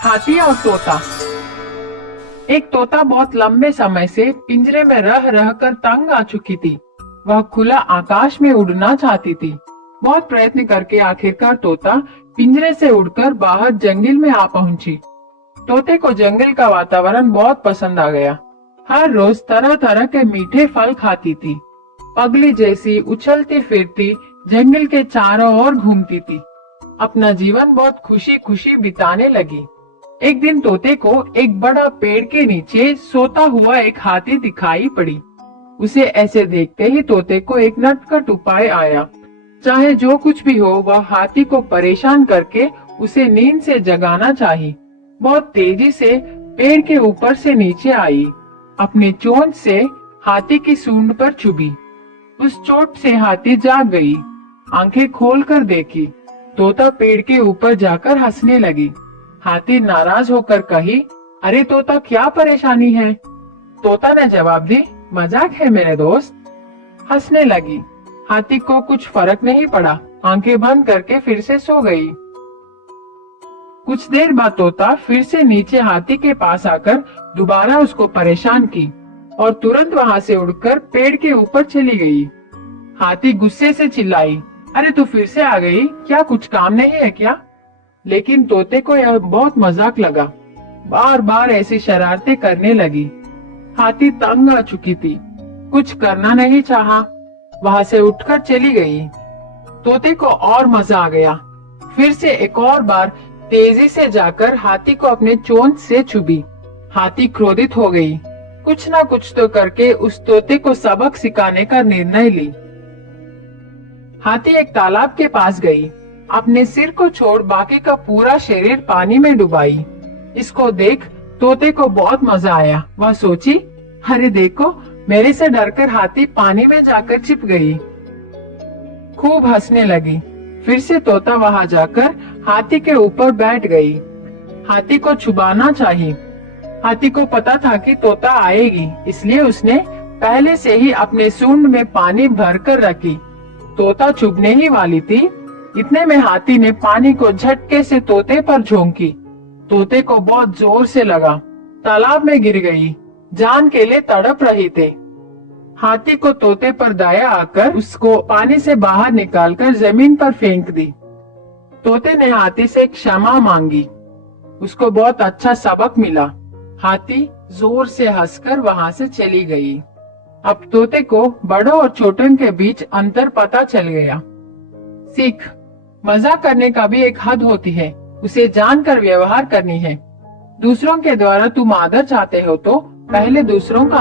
हाथी और तोता। एक तोता बहुत लंबे समय से पिंजरे में रह रह कर तंग आ चुकी थी। वह खुला आकाश में उड़ना चाहती थी। बहुत प्रयत्न करके आखिरकार तोता पिंजरे से उड़कर बाहर जंगल में आ पहुंची। तोते को जंगल का वातावरण बहुत पसंद आ गया। हर रोज तरह तरह के मीठे फल खाती थी। पगली जैसी उछलती फिरती जंगल के चारों ओर घूमती थी। अपना जीवन बहुत खुशी खुशी बिताने लगी। एक दिन तोते को एक बड़ा पेड़ के नीचे सोता हुआ एक हाथी दिखाई पड़ी। उसे ऐसे देखते ही तोते को एक नटखट उपाय आया। चाहे जो कुछ भी हो, वह हाथी को परेशान करके उसे नींद से जगाना चाहिए। बहुत तेजी से पेड़ के ऊपर से नीचे आई। अपने चोंच से हाथी की सूंड पर चुभी। उस चोट से हाथी जाग गई। आंखें खोलकर देखी। तोता पेड़ के ऊपर जाकर हंसने लगी। हाथी नाराज होकर कही, अरे तोता, क्या परेशानी है? तोता ने जवाब दी, मजाक है मेरे दोस्त। हंसने लगी। हाथी को कुछ फर्क नहीं पड़ा। आंखें बंद करके फिर से सो गई। कुछ देर बाद तोता फिर से नीचे हाथी के पास आकर दोबारा उसको परेशान की और तुरंत वहां से उड़कर पेड़ के ऊपर चली गई। हाथी गुस्से से चिल्लाई, अरे तू फिर से आ गई, क्या कुछ काम नहीं है क्या? लेकिन तोते को यह बहुत मजाक लगा। बार बार ऐसी शरारतें करने लगी। हाथी तंग आ चुकी थी। कुछ करना नहीं चाहा। वहां से उठकर चली गई। तोते को और मजा आ गया। फिर से एक और बार तेजी से जाकर हाथी को अपने चोंच से चुभी। हाथी क्रोधित हो गई। कुछ ना कुछ तो करके उस तोते को सबक सिखाने का निर्णय ली। हाथी एक तालाब के पास गई। अपने सिर को छोड़ बाकी का पूरा शरीर पानी में डुबाई। इसको देख तोते को बहुत मजा आया। वह सोची, अरे देखो, मेरे से डरकर हाथी पानी में जाकर छिप गई। खूब हंसने लगी। फिर से तोता वहां जाकर हाथी के ऊपर बैठ गई। हाथी को छुपाना चाहिए। हाथी को पता था कि तोता आएगी, इसलिए उसने पहले से ही अपने सूंड में पानी भरकर रखी। तोता छुपने ही वाली थी, इतने में हाथी ने पानी को झटके से तोते पर झोंकी। तोते को बहुत जोर से लगा। तालाब में गिर गई। जान के लिए तड़प रही थे। हाथी को तोते पर दया आकर उसको पानी से बाहर निकालकर जमीन पर फेंक दी। तोते ने हाथी से क्षमा मांगी। उसको बहुत अच्छा सबक मिला। हाथी जोर से हंसकर वहां से चली गई। अब तोते को बड़ों और छोटों के बीच अंतर पता चल गया। सीख, मजाक करने का भी एक हद होती है, उसे जानकर व्यवहार करनी है। दूसरों के द्वारा तुम आदर चाहते हो तो पहले दूसरों का